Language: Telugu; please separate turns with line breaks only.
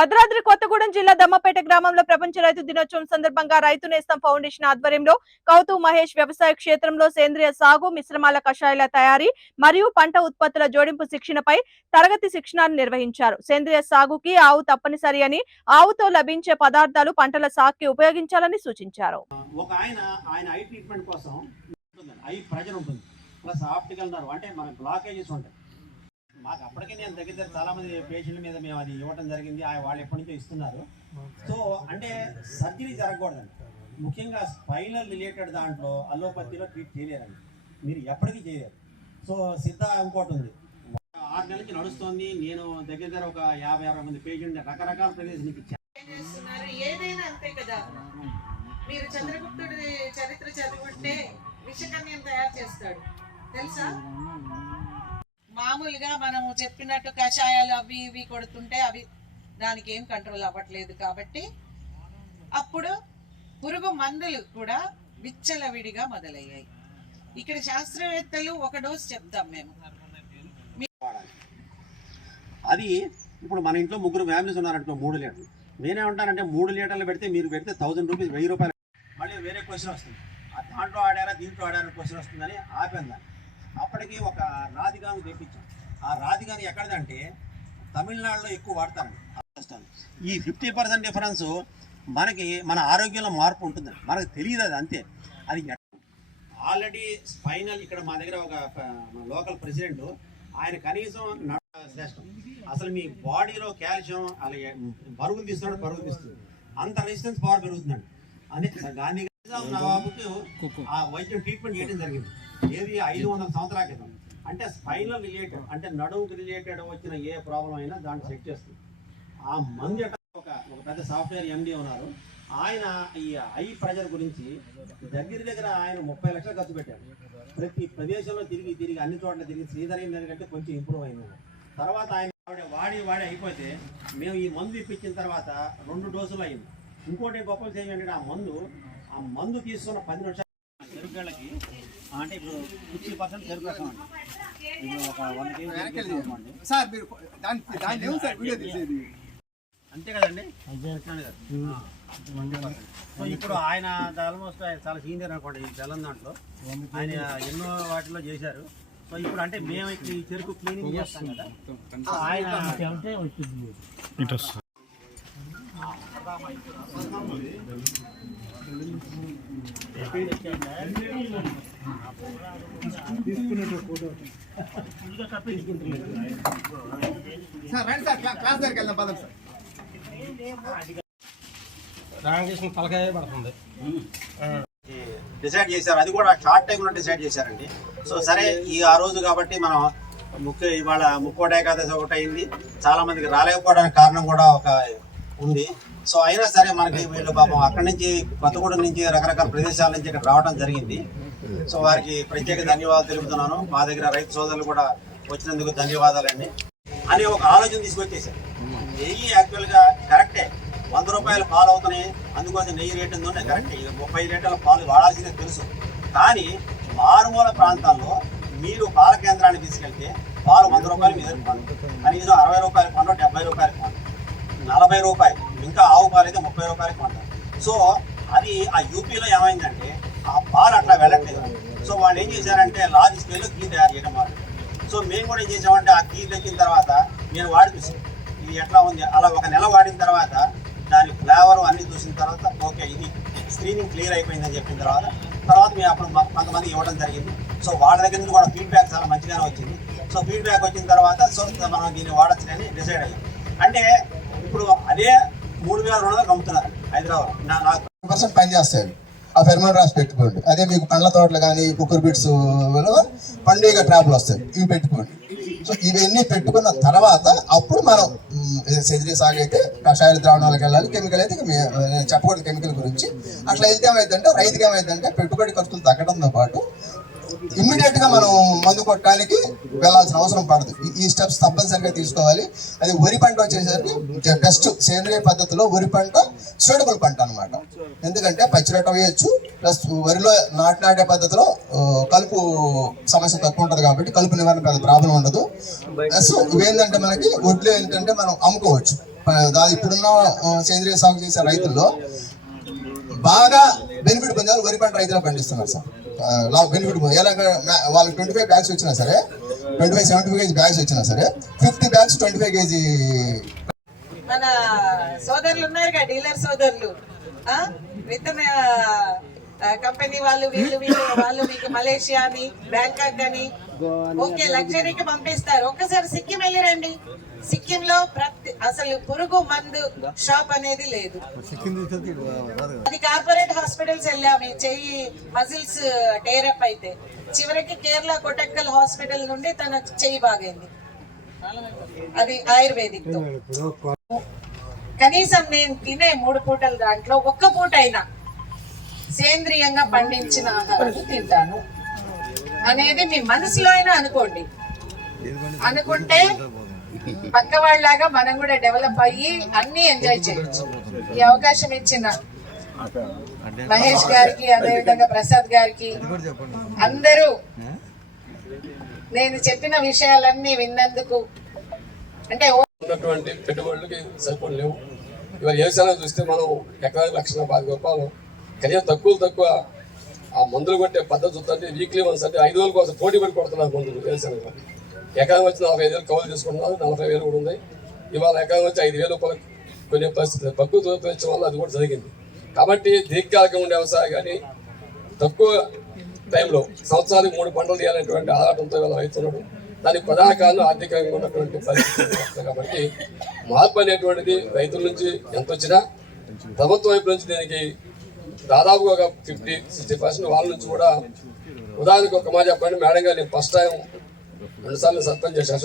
భద్రాద్రి కొత్తగూడెం జిల్లా దమ్మపేట గ్రామంలో ప్రపంచ రైతు దినోత్సవం సందర్భంగా రైతు నేస్తం ఫౌండేషన్ ఆధ్వర్యంలో కౌతు మహేష్ వ్యవసాయ క్షేత్రంలో సేంద్రియ సాగు మిశ్రమాల కషాయాల తయారీ మరియు పంట ఉత్పత్తుల జోడింపు శిక్షణపై తరగతి శిక్షణను నిర్వహించారు. సేంద్రియ సాగుకి ఆవు తప్పనిసరి అని ఆవుతో లభించే పదార్థాలు పంటల సాగుకి ఉపయోగించాలని సూచించారు.
ఒక ఆయన ఆయన ఐ ట్రీట్మెంట్ కోసం ఐ ప్రెజర్ ఉంటుంది. ప్లస్ ఆప్టికల్ నర్వ్ అంటే మనకు బ్లాకేజెస్ ఉంటాయి మాకు అప్పటికే నేను దగ్గర దగ్గర చాలా మంది పేషెంట్ల మీద మేము అది ఇవ్వడం జరిగింది. వాళ్ళు ఎప్పటి నుంచో ఇస్తున్నారు. సో అంటే సర్జరీ జరగకూడదండి. ముఖ్యంగా స్పైనల్ రిలేటెడ్ దాంట్లో అల్లోపతిలో ట్రీట్ చేయలేరండి. మీరు ఎప్పటికీ చేయలేరు. సో సిద్ధ ఇంకోటి ఉంది. ఆరు నెలల నుంచి నడుస్తుంది. నేను దగ్గర దగ్గర ఒక యాభై అరవై మంది పేషెంట్ రకరకాల ప్రదేశం
చేస్తున్నారు? ఏదైనా అంతే కదా. మీరు చంద్రగుప్తుడి చరిత్ర చదువుంటే విషకన్యం తయారు చేస్తాడు. తెలుసా? మామూలుగా మనము చెప్పినట్టు కషాయాలు అవి ఇవి కొడుతుంటే అవి దానికి ఏం కంట్రోల్ అవ్వట్లేదు కాబట్టి అప్పుడు పురుగు మందులు కూడా విచ్చలవిడిగా మొదలయ్యాయి. ఇక్కడ శాస్త్రవేత్తలు ఒక డోస్ చెప్తాం మేము.
వాడాలి అది ఇప్పుడు మన ఇంట్లో ముగ్గురు ఫ్యామిలీస్ ఉన్నారంటే మూడు లీటర్లు. నేనేమంటానంటే మూడు లీటర్లు పెడితే మీరు పెడితే థౌసండ్ రూపీస్ వెయ్యి రూపాయలు. మళ్ళీ వేరే క్వశ్చన్ వస్తుంది. ఆ దాంట్లో ఆడారా దీంట్లో ఆడారా క్వశ్చన్ వస్తుందని ఆపాను అప్పటికి ఒక రాధిగాను తెప్పించాం ఆ రాధిగాని ఎక్కడిదంటే తమిళనాడులో ఎక్కువ వాడతారండి. ఈ ఫిఫ్టీ పర్సెంట్ డిఫరెన్స్ మనకి మన ఆరోగ్యంలో మార్పు ఉంటుంది మనకు తెలియదు అది అంతే. అది ఆల్రెడీ స్పైనల్ ఇక్కడ మా దగ్గర ఒక లోకల్ ప్రెసిడెంట్ ఆయన కనీసం శ్రేష్టం. అసలు మీ బాడీలో కాల్షియం అలాగే బరువులు తీస్తున్నాడు బరువులు తీస్తుంది అంత రెసిస్టెన్స్ పవర్ పెరుగుతుందండి. అదే గాంధీ గారి నవాబుకి ఆ వైద్యం ట్రీట్మెంట్ చేయడం జరిగింది. ఏది ఐదు వందల సంవత్సరాల క్రితం. అంటే స్పైనల్ రిలేటెడ్ అంటే నడుముకి రిలేటెడ్ వచ్చిన ఏ ప్రాబ్లం అయినా దాన్ని చెక్ చేస్తుంది. ఆ మంది ఒక ఒక పెద్ద సాఫ్ట్వేర్ ఎండి ఉన్నారు. ఆయన ఈ ఐ ప్రెజర్ గురించి దగ్గర దగ్గర ఆయన ముప్పై లక్షలు ఖర్చు పెట్టారు. ప్రతి ప్రదేశంలో తిరిగి తిరిగి అన్ని చోట్ల తిరిగి శ్రీధరైన దానికంటే కొంచెం ఇంప్రూవ్ అయింది. తర్వాత ఆయన ఆవిడ వాడి వాడి అయిపోతే మేము ఈ మందు ఇప్పించిన తర్వాత రెండు డోసులు అయింది ఇంకోటి గొప్ప విషయం ఏంటంటే ఆ మందు ఆ మందు తీసుకున్న పది నిమిషాలు చెరుకుళ్ళకి అంటే ఇప్పుడు ఫిఫ్టీ పర్సెంట్ అండి ఇప్పుడు ఒక కేజీ అనుకోండి.
సార్ మీరు దాని దాన్ని ఏమి సార్ వీడియో తీసేది
అంతే కదండి. సో ఇప్పుడు ఆయన ఆల్మోస్ట్ చాలా సీనియర్ అనుకోండి ఈ బెల్లం దాంట్లో ఆయన ఎన్నో వాటిలో చేశారు సో ఇప్పుడు అంటే మేము ఇక్కడ ఈ చెరుకు క్లీనింగ్ చేస్తాం కదా ఆయన
రండి సార్ క్లా- క్లాస్ దగ్గరికి వెళ్దాం పదండి సార్.
రామకృష్ణ తలకాయ పడుతుంది.
డిసైడ్ చేశారు. అది కూడా షార్ట్ టైంలో డిసైడ్ చేశారండి. సో సరే ఈ ఆ రోజు కాబట్టి మనం ముఖ్య ఇవాళ ముక్కోటి ఏకాదశి ఒకటి అయింది. చాలా మందికి రాలేకపోవడానికి కారణం కూడా ఒక ఉంది. సో అయినా సరే మనకి వీళ్ళు పాపం అక్కడి నుంచి కొత్తగూడెం నుంచి రకరకాల ప్రదేశాల నుంచి ఇక్కడ రావడం జరిగింది. సో వారికి ప్రత్యేక ధన్యవాదాలు తెలుపుతున్నాను. మా దగ్గర రైతు సోదరులు కూడా వచ్చినందుకు ధన్యవాదాలండి. అని ఒక ఆలోచన తీసుకొచ్చేసారు. నెయ్యి యాక్చువల్గా కరెక్టే వంద రూపాయలు పాలు అవుతున్నాయి. అందుకోసం నెయ్యి రేటు ఉందంటే కరెక్ట్ ఇక ముప్పై లీటర్ల పాలు వాడాల్సిందే తెలుసు. కానీ మారుమూల ప్రాంతాల్లో మీరు పాల కేంద్రానికి తీసుకెళ్తే పాలు వంద రూపాయలు మీద పండు కనీసం అరవై రూపాయలు పండు డెబ్బై రూపాయలు పన్ను. నలభై రూపాయలు. ఇంకా ఆవు పాలు అయితే ముప్పై రూపాయలకు పండు సో అది ఆ యూపీలో ఏమైందంటే ఆ బార్ అట్లా వెళ్ళట్లేదు. సో వాళ్ళు ఏం చేశారంటే లార్జ్ స్కేల్లో గీ తయారు చేయడం వాళ్ళు. సో మేము కూడా ఏం చేసామంటే ఆ గీ తెచ్చిన తర్వాత నేను వాడి చూసాను ఇది ఎట్లా ఉంది? అలా ఒక నెల వాడిన తర్వాత దాని ఫ్లేవర్ అన్ని చూసిన తర్వాత ఓకే ఇది స్క్రీనింగ్ క్లియర్ అయిపోయిందని చెప్పిన తర్వాత తర్వాత మేము అప్పుడు కొంతమంది ఇవ్వడం జరిగింది. సో వాళ్ళ దగ్గర నుంచి కూడా ఫీడ్బ్యాక్ చాలా మంచిగానే వచ్చింది. సో ఫీడ్బ్యాక్ వచ్చిన తర్వాత సో మనం దీన్ని వాడచ్చని డిసైడ్ అయ్యాం. అంటే ఇప్పుడు అదే మూడు వేల రెండు వందలు అమ్ముతున్నారు హైదరాబాద్. నా నాకు
పర్సెంట్ పని చేస్తాయి ఆ ఫెర్మన్ రాసి పెట్టుకోండి. అదే మీకు పండ్ల తోటలు కానీ కుక్కర్ బిట్స్ పండుగ ట్రాప్లు వస్తాయి. ఇవి పెట్టుకోండి. సో ఇవన్నీ పెట్టుకున్న తర్వాత అప్పుడు మనం మ్, సేంద్రియ సాగు అయితే రసాయన ద్రావణాలకు వెళ్ళాలి కెమికల్ అయితే చెప్పకూడదు కెమికల్ గురించి. అట్లా వెళ్తే ఏమైందంటే రైతుకి ఏమైందంటే పెట్టుబడి ఖర్చులు తగ్గడంతో పాటు ఇమ్మీడియట్గా మనం మందు కొట్టడానికి వెళ్ళాల్సిన అవసరం పడదు. ఈ- స్టెప్స్ తప్పనిసరిగా తీసుకోవాలి. అది వరి పంట వచ్చేసరికి బెస్ట్ సేంద్రియ పద్ధతిలో వరి పంట సూటబుల్ పంట అనమాట ఎందుకంటే పచ్చిరట వేయచ్చు ప్లస్ వరిలో నాటి నాటే పద్ధతిలో కలుపు సమస్య తక్కువ ఉంటుంది కాబట్టి కలుపు నివారణ పెద్ద ప్రాబ్లం ఉండదు. ప్లస్ ఇవేంటంటే మనకి వడ్లు ఏంటంటే మనం అమ్ముకోవచ్చు. దాని ఇప్పుడున్న సేంద్రియ సాగు చేసే రైతుల్లో బాగా బెనిఫిట్ పొందాలి వరి పంట రైతులు పండిస్తున్నారు సార్. బెనిఫిట్ ఎలాగ వాళ్ళకి ట్వంటీ ఫైవ్ బ్యాగ్స్ వచ్చినా సరే twenty five seventy five KG bags వచ్చినా సరే fifty bags twenty five KG
మన సోదరులు ఉన్నారు కదా డీలర్ సోదరులు. విత్తన కంపెనీ వాళ్ళు వీళ్ళు వీళ్ళు వాళ్ళు మీకు మలేషియా అని బ్యాంకాక్ అని. ఓకే లగ్జరీకి పంపిస్తారు. ఒక్కసారి సిక్కిం వెళ్ళి రండి. సిక్కిం లో ప్రతి అసలు పురుగు మందు షాప్ అనేది లేదు. అది కార్పొరేట్ హాస్పిటల్స్ వెళ్ళాము. చెయ్యి మజిల్స్ టేరప్ అయితే. చివరికి కేరళ కొటక్కల్ హాస్పిటల్ నుండి తన చెయ్యి బాగైంది. అది ఆయుర్వేదిక్తో కనీసం నేను తినే మూడు పూటల దాంట్లో ఒక్క పూట అయినా సేంద్రియంగా పండించిన ఆహారం తింటాను. అనేది మీ మనసులో అయినా అనుకోండి. అనుకుంటే పక్క వాళ్ళలాగా మనం కూడా డెవలప్ అయ్యి అన్ని ఎంజాయ్ చేయొచ్చు. ఈ అవకాశం ఇచ్చిన మహేష్ గారికి అదేవిధంగా ప్రసాద్ గారికి అందరూ నేను చెప్పిన విషయాలన్నీ విన్నందుకు అంటే
ఉన్నటువంటి పెట్టుబడులకి సరిపోలేవు ఇవాళ వ్యవసాయం చూస్తే మనం ఎకరానికి లక్షల పది రూపాయలు కనీసం తక్కువ తక్కువ ఆ మందులు కొట్టే పద్ధతి చూస్తుంటే వీక్లీ వన్స్ అంటే ఐదు వేల కోసం పోటీ పడి కొడుతున్నారు మందులు వ్యవసాయం ఎకరం వచ్చి నలభై ఐదు వేలు కౌలు తీసుకుంటున్నాం నలభై వేలు కూడా ఉంది. ఇవాళ ఎకరం వచ్చి ఐదు వేలు కొన్ని పరిస్థితులు పరిస్థితి తక్కువ తోపించడం వల్ల అది కూడా జరిగింది. కాబట్టి దీర్ఘకాలికంగా ఉండే వ్యవసాయం కానీ తక్కువ టైంలో సంవత్సరానికి మూడు పంటలు తీయాలనేటువంటి ఆరాటంతో ఇవాళ రైతున్నాడు దానికి ప్రధాన కారణం ఆర్థికంగా ఉన్నటువంటి పరిస్థితి కాబట్టి మార్పు అనేటువంటిది రైతుల నుంచి ఎంత వచ్చినా ప్రభుత్వం వైపు నుంచి దీనికి దాదాపుగా ఒక ఫిఫ్టీ సిక్స్టీ పర్సెంట్ వాళ్ళ నుంచి కూడా ఉదాహరణకు ఒక మాట చెప్పండి మేడం గారు నేను ఫస్ట్ టైం రెండు సార్లు సస్పెండ్ చేశాను